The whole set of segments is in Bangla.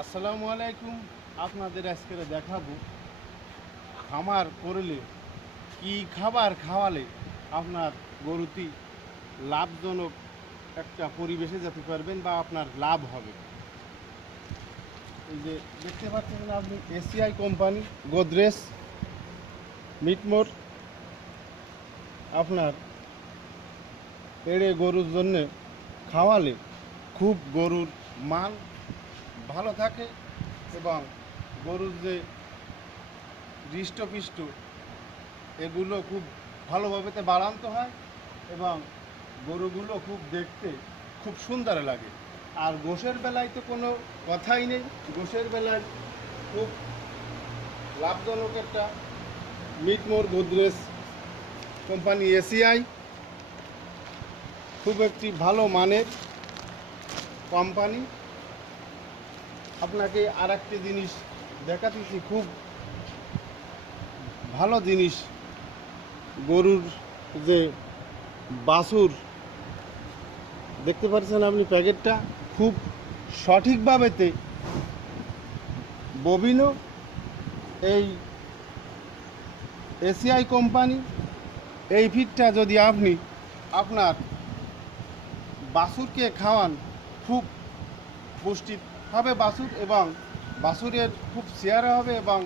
আসসালামু আলাইকুম। আপনাদের আজকে দেখাবো খামার করলে কি খাবার খাওয়ালে আপনার গরুটি লাভজনক একটা পরিবেশে যেতে পারবেন বা আপনার লাভ হবে। এই যে দেখতে পাচ্ছেন আপনি এসিআই কোম্পানি গোদরেজ মিটমোর আপনার পেড়ে গরুর জন্য খাওয়ালে খুব গরুর মান ভালো থাকে এবং গরুর যে হৃষ্টপিষ্ট এগুলো খুব ভালোভাবে বাড়ান্ত হয় এবং গরুগুলো খুব দেখতে খুব সুন্দর লাগে। আর গোশের বেলায় তো কোনো কথাই নেই, গোশের বেলায় খুব লাভজনক একটা মিটমোর গোদরেজ কোম্পানি এসিআই খুব একটি ভালো মানের কোম্পানি। আপনাকে আর একটি জিনিস দেখাতেছি, খুব ভালো জিনিস। গরুর যে বাছুর দেখতে পাচ্ছেন আপনি, প্যাকেটটা খুব সঠিকভাবেতে ববিনো এই এসিআই কোম্পানি। এই ফিডটা যদি আপনি আপনার বাছুরকে খাওয়ান, খুব পুষ্টি হবে বাছুর এবং বাছুরের খুব চেহারা হবে এবং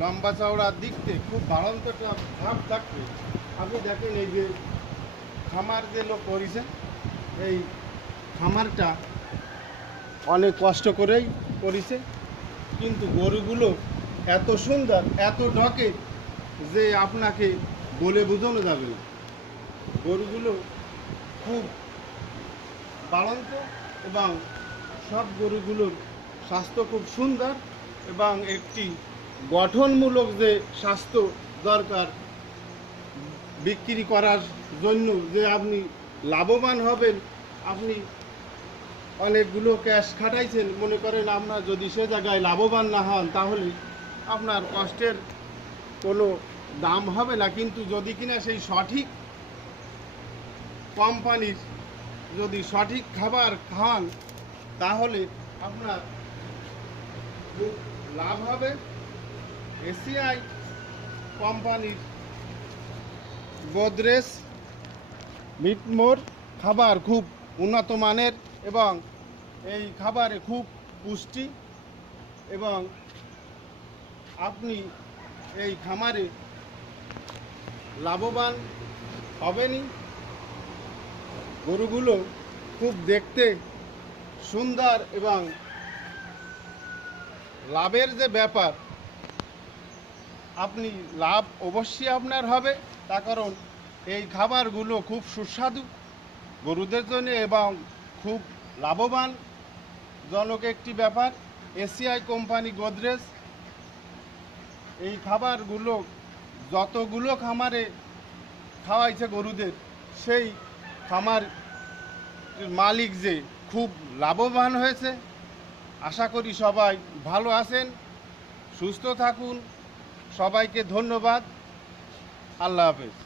লম্বা চওড়ার দিক থেকে খুব বাড়ন্তটা ভাব থাকবে। আপনি দেখেন এই যে খামার যে লোক করেছে, এই খামারটা অনেক কষ্ট করেই করেছে, কিন্তু গরুগুলো এত সুন্দর এত ঢকে যে আপনাকে বলে বোঝানো যাবে না। গরুগুলো খুব বাড়ন্ত এবং সব গরুগুলোর স্বাস্থ্য খুব সুন্দর এবং একটি গঠনমূলক যে স্বাস্থ্য দরকার বিক্রি করার জন্য, যে আপনি লাভবান হবেন। আপনি অনেকগুলো ক্যাশ খাটাইছেন, মনে করেন আপনার যদি সে জায়গায় লাভবান না হন তাহলে আপনার কষ্টের কোনো দাম হবে না। কিন্তু যদি কিনা সেই সঠিক কোম্পানির যদি সঠিক খাবার খান তাহলে আপনার খুব লাভ হবে। এসিআই কোম্পানির গোদরেজ মিটমোর খাবার খুব উন্নত মানের এবং এই খাবারে খুব পুষ্টি এবং আপনি এই খামারে লাভবান হবেনই। গরুগুলো খুব দেখতে সুন্দর এবং লাভের যে ব্যাপার, আপনি লাভ অবশ্যই আপনার হবে, তার কারণ এই খাবারগুলো খুব সুস্বাদু গরুদের জন্য এবং খুব লাভবান জনক একটি ব্যাপার। এসিআই কোম্পানি গোদরেজ এই খাবারগুলো যতগুলো খামারে খাওয়াইছে গরুদের, সেই খামার মালিক যে খুব লাভবান হয়েছে। আশা করি সবাই ভালো আছেন, সুস্থ থাকুন। সবাইকে ধন্যবাদ। আল্লাহ হাফেজ।